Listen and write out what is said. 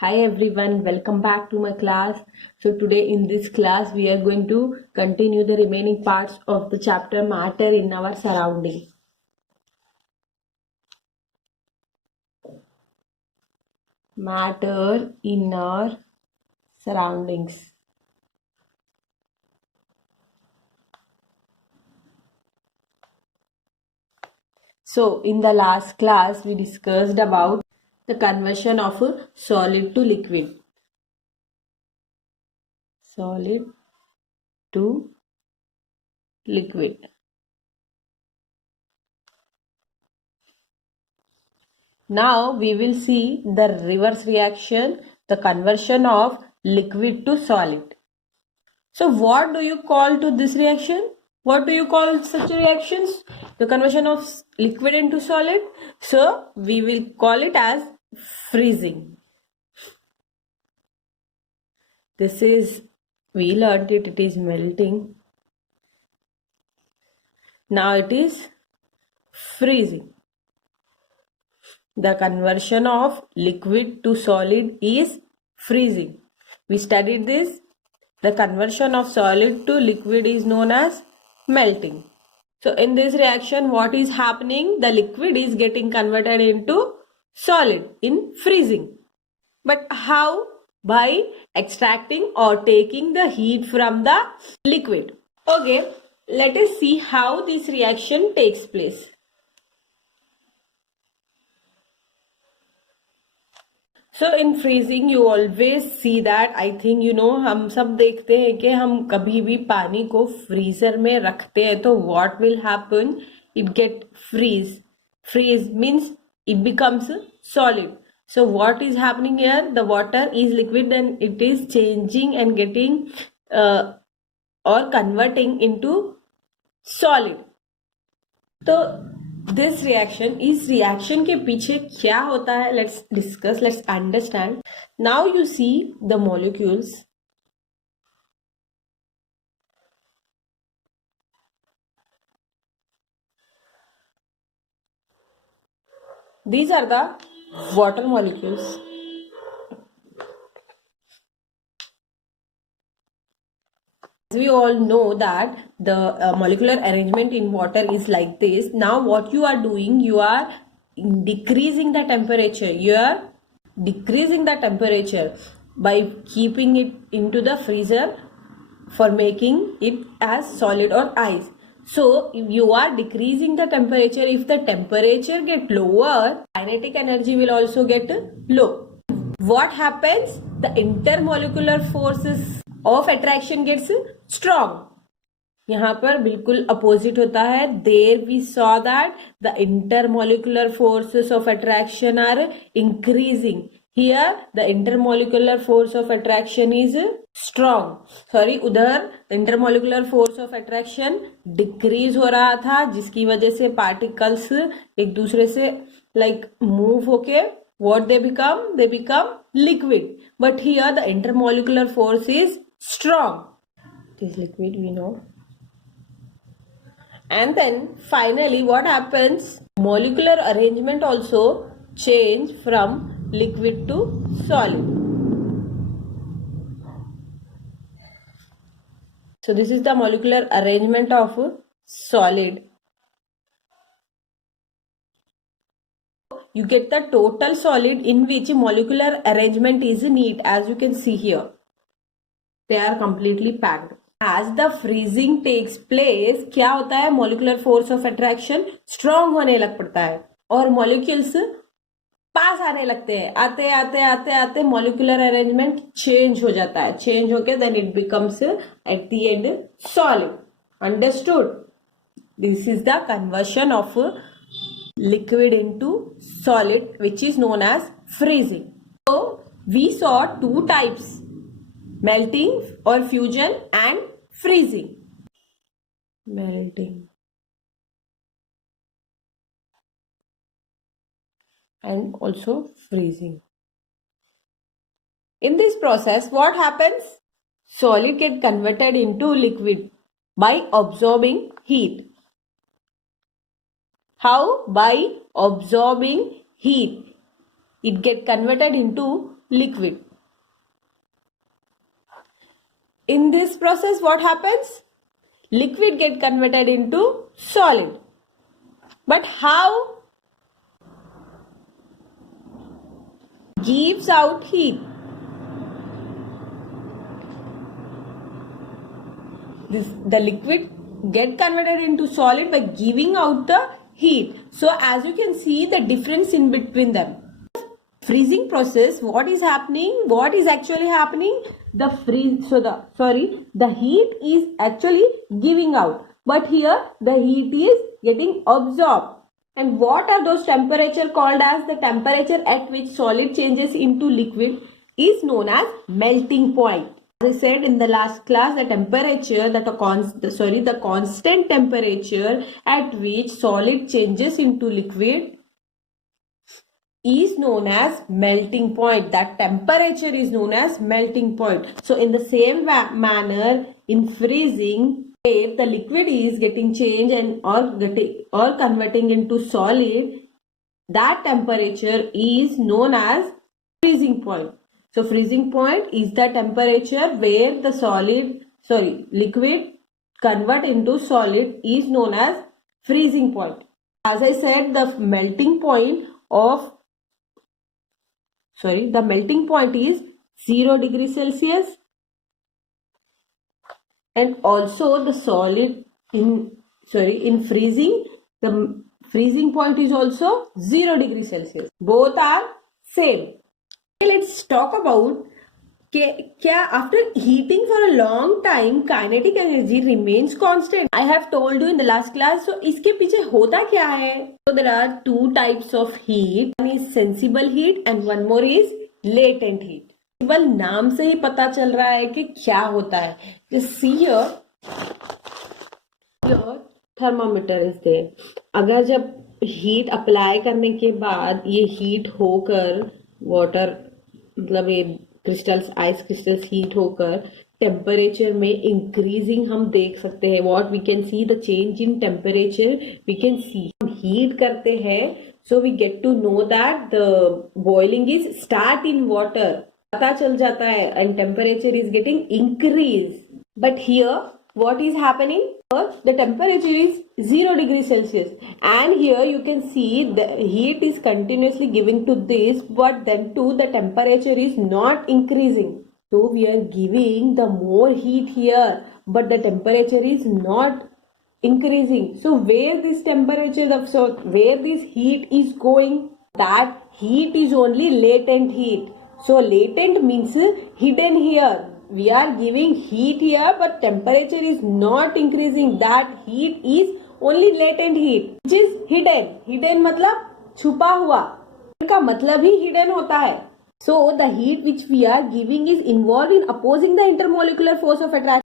Hi everyone, welcome back to my class. So today in this class we are going to continue the remaining parts of the chapter Matter in Our Surrounding. Matter in our surroundings. So in the last class we discussed about the conversion of a solid to liquid. Solid to liquid. Now we will see the reverse reaction, the conversion of liquid to solid. So what do you call to this reaction? What do you call such reactions? The conversion of liquid into solid. So we will call it as freezing. This is, we learned it, it is melting. Now it is freezing. The conversion of liquid to solid is freezing. We studied this. The conversion of solid to liquid is known as melting. So in this reaction, what is happening? The liquid is getting converted into solid in freezing. But how? By extracting or taking the heat from the liquid. Okay, let us see how this reaction takes place. So in freezing you always see that, I think you know, हम सब देखते हैं कि हम कभी भी पानी को फ्रीजर में रखते हैं तो what will happen? It get freeze. Freeze means it becomes solid. So what is happening here? The water is liquid and it is changing and getting or converting into solid. तो this reaction, इस reaction के पीछे क्या होता है? Let's discuss, let's understand. Now you see the molecules. These are the water molecules. As we all know that the molecular arrangement in water is like this. Now what you are doing, you are decreasing the temperature. You are decreasing the temperature by keeping it into the freezer for making it as solid or ice. So if you are decreasing the temperature, if the temperature get lower, kinetic energy will also get low. What happens? The intermolecular forces of attraction gets strong. यहाँ पर बिल्कुल opposite होता है. There we saw that the intermolecular forces of attraction are increasing. Here the intermolecular force of attraction is strong. Sorry, उधर intermolecular force of attraction decrease हो रहा था, जिसकी वजह से particles एक दूसरे से like move होके what they become liquid. But here the intermolecular force is strong. It is liquid, we know. And then finally what happens? Molecular arrangement also change from liquid to solid. So this is the molecular arrangement of solid. You get the total solid in which molecular arrangement is neat, as you can see here. They are completely packed. As the freezing takes place, क्या होता है? Molecular force of attraction strong होने लग पड़ता है और molecules पास आने लगते हैं. आते आते आते आते molecular arrangement change हो जाता है. Change होके then it becomes at the end solid. Understood? This is the conversion of liquid into solid, which is known as freezing. So we saw two types: melting or fusion and freezing. Melting and also freezing. In this process, what happens? Solid get converted into liquid by absorbing heat. How? By absorbing heat. It get converted into liquid. In this process, what happens? Liquid get converted into solid. But how? Gives out heat. The liquid get converted into solid by giving out the heat. So as you can see the difference in between them. Freezing process, what is happening? What is actually happening? The heat is actually giving out, but here the heat is getting absorbed. And what are those temperature called as? The temperature at which solid changes into liquid is known as melting point. As I said in the last class, the temperature the constant temperature at which solid changes into liquid is known as melting point. That temperature is known as melting point. So in the same manner, in freezing, if the liquid is getting changed and or converting into solid, that temperature is known as freezing point. So freezing point is the temperature where the liquid convert into solid is known as freezing point. As I said, the melting point is 0 degrees Celsius, and also the solid in freezing, the freezing point is also 0 degrees Celsius. Both are same. Let's talk about after heating for a long time kinetic energy remains constant. I have told you in the last class. So इसके पीछे होता क्या है? So there are two types of heat. One is sensible heat and one more is latent heat. केवल नाम से ही पता चल रहा है कि क्या होता है. Just see here thermometer is there. अगर जब हीट अप्लाई करने के बाद ये हीट होकर वाटर मतलब ये क्रिस्टल्स आइस क्रिस्टल्स हीट होकर टेम्परेचर में इंक्रीजिंग हम देख सकते हैं. What we can see the change in temperature we can see. हम हीट करते हैं so we get to know that the boiling is start in water. पता चल जाता है and temperature is getting increase. But here what is happening? The temperature is 0 degrees Celsius, and here you can see the heat is continuously giving to this, but then too the temperature is not increasing. So we are giving the more heat here, but the temperature is not increasing. So where this where this heat is going, that heat is only latent heat. So latent means hidden here. We are giving heat here, but temperature is not increasing. That heat is only latent heat, which is hidden. Hidden मतलब छुपा हुआ. का मतलब ही hidden होता है. So the heat which we are giving is involved in opposing the intermolecular force of attraction.